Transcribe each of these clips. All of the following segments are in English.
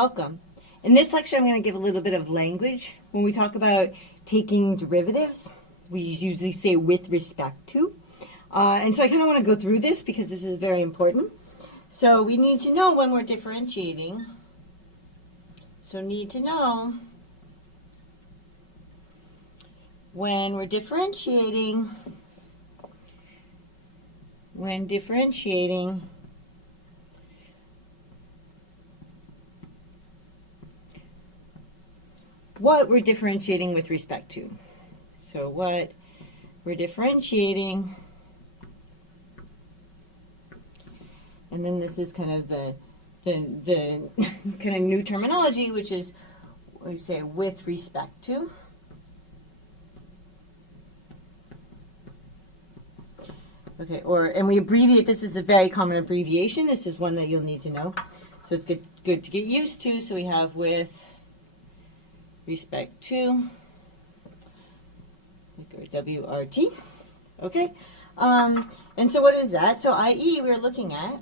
welcome. In this lecture, I'm going to give a little bit of language. When we talk about taking derivatives, we usually say with respect to. And so I kind of want to go through this because this is very important. So we need to know when we're differentiating. So need to know when we're differentiating, what we're differentiating with respect to. So what we're differentiating, and then this is kind of the kind of new terminology, which is we say with respect to. Okay, and we abbreviate. This is a very common abbreviation. This is one that you'll need to know. So it's good to get used to. So we have with respect to, WRT. Okay, and so what is that? So i.e. we're looking at,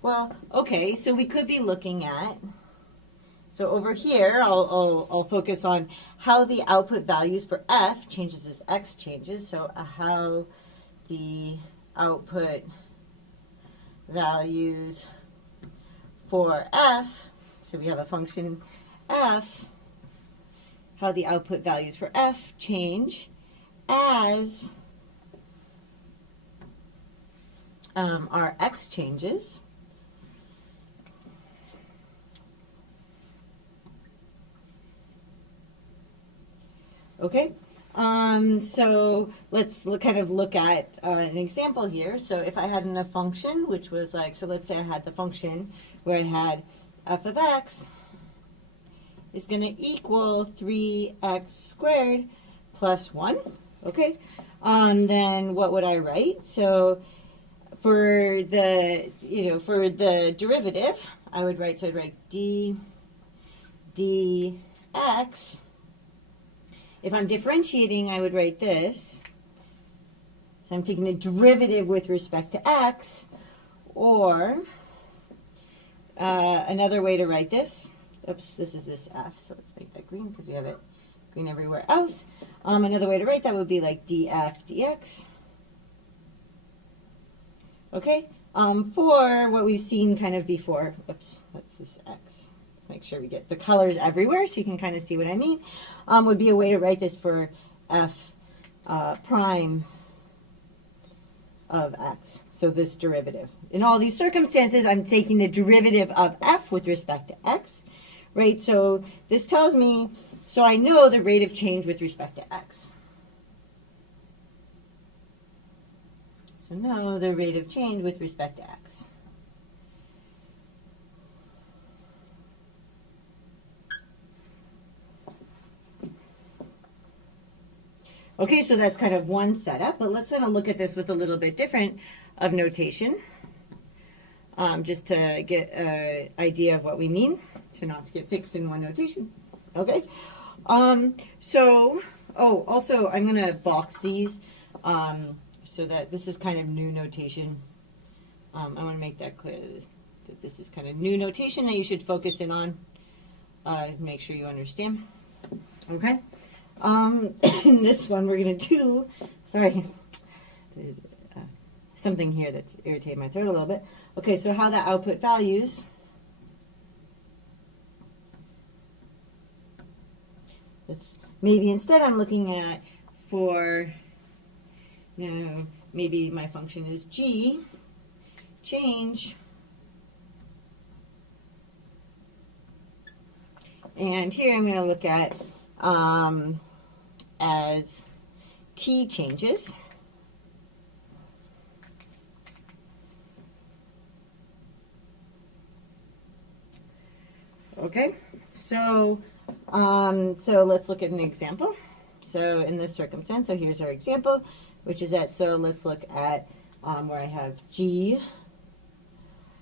well, okay, so we could be looking at, so over here, I'll focus on how the output values for f changes as x changes. So how the output values for f, so we have a function f, how the output values for f change as our x changes. Okay, so let's kind of look at an example here. So if I had a function which was like, so let's say I had the function where I had f of x is going to equal 3x squared plus 1. Okay, then what would I write? So for the derivative, I would write, so I'd write dx. If I'm differentiating, I would write this. So I'm taking a derivative with respect to x, or another way to write this. Oops, this is this f, so let's make that green because we have it green everywhere else. Another way to write that would be like df dx. Okay, for what we've seen kind of before. Oops, what's this x? Make sure we get the colors everywhere so you can kind of see what I mean, would be a way to write this for f prime of x. So this derivative. In all these circumstances, I'm taking the derivative of f with respect to x, right? So this tells me, so I know the rate of change with respect to x. So know the rate of change with respect to x. Okay, so that's kind of one setup, but let's kind of look at this with a little bit different of notation, just to get an idea of what we mean, so not to get fixed in one notation. Okay, also I'm going to box these so that this is kind of new notation. I want to make that clear that this is kind of new notation that you should focus in on, make sure you understand. Okay. In this one, we're going to do, something here that's irritating my throat a little bit. Okay, so how the output values. Maybe instead I'm looking at for, maybe my function is g, change. And here I'm going to look at as t changes. Okay, so let's look at an example. So in this circumstance, so here's our example, which is that, so let's look at where I have g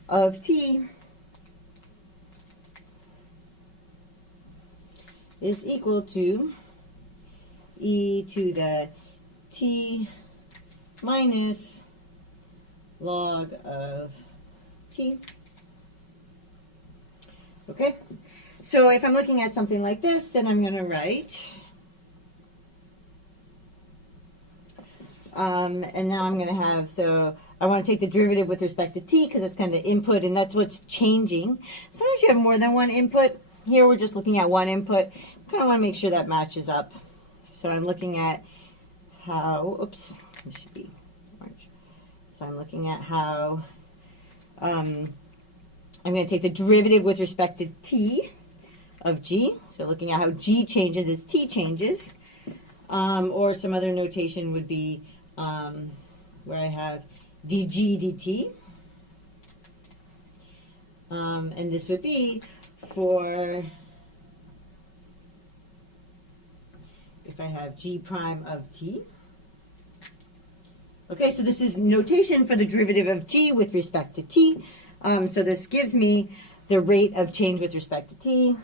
of t is equal to e to the t minus log of t. Okay, so if I'm looking at something like this, then I'm going to write, and now I'm going to have, so I want to take the derivative with respect to t because it's kind of input and that's what's changing. Sometimes you have more than one input. Here we're just looking at one input. Kind of want to make sure that matches up. So I'm looking at how, oops, this should be orange. So I'm looking at how I'm going to take the derivative with respect to t of g. So looking at how g changes as t changes. Or some other notation would be where I have dg dt. And this would be for if I have g prime of t. Okay, so this is notation for the derivative of g with respect to t. So this gives me the rate of change with respect to t.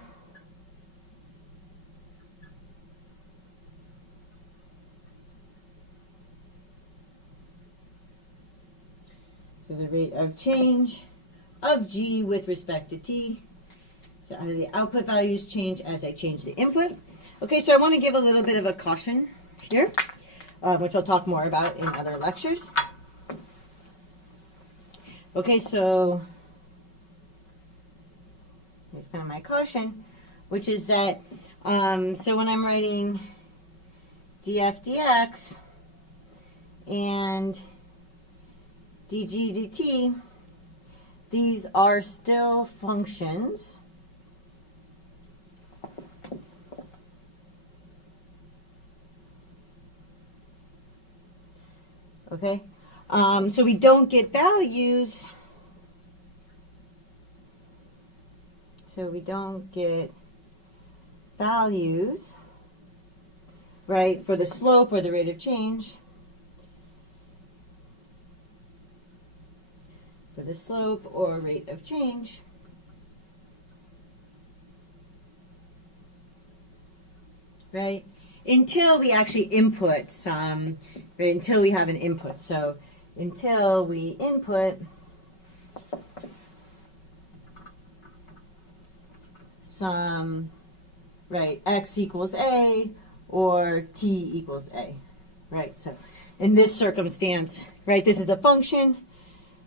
So the rate of change of g with respect to t. So how do the output values change as I change the input? Okay, so I want to give a little bit of a caution here, which I'll talk more about in other lectures. Okay, so here's kind of my caution, which is that, so when I'm writing df dx and dg dt, these are still functions. Okay, so we don't get values. So we don't get values, right, for the slope or the rate of change. For the slope or rate of change. Right? Until we actually input some, right, until we have an input. So until we input some, right, x equals a or t equals a, right? So in this circumstance, right, this is a function.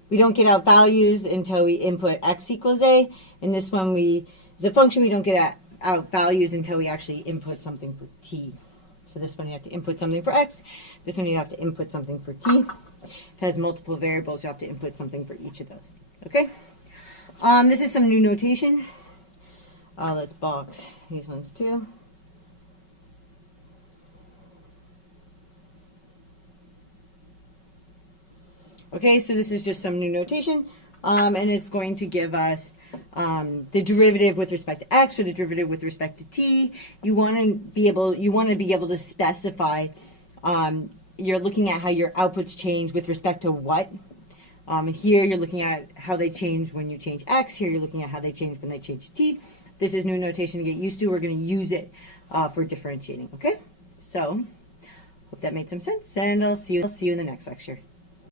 We don't get out values until we input x equals a. In this one, it's a function, we don't get out values until we actually input something for t. So this one you have to input something for x. This one you have to input something for t. If it has multiple variables, you have to input something for each of those. Okay? This is some new notation. Let's box these ones too. Okay, so this is just some new notation, and it's going to give us the derivative with respect to x or the derivative with respect to t. You want to be able to specify. You're looking at how your outputs change with respect to what. Here you're looking at how they change when you change x. Here you're looking at how they change when they change t. This is new notation to get used to. We're going to use it for differentiating. Okay, so hope that made some sense, and I'll see you in the next lecture.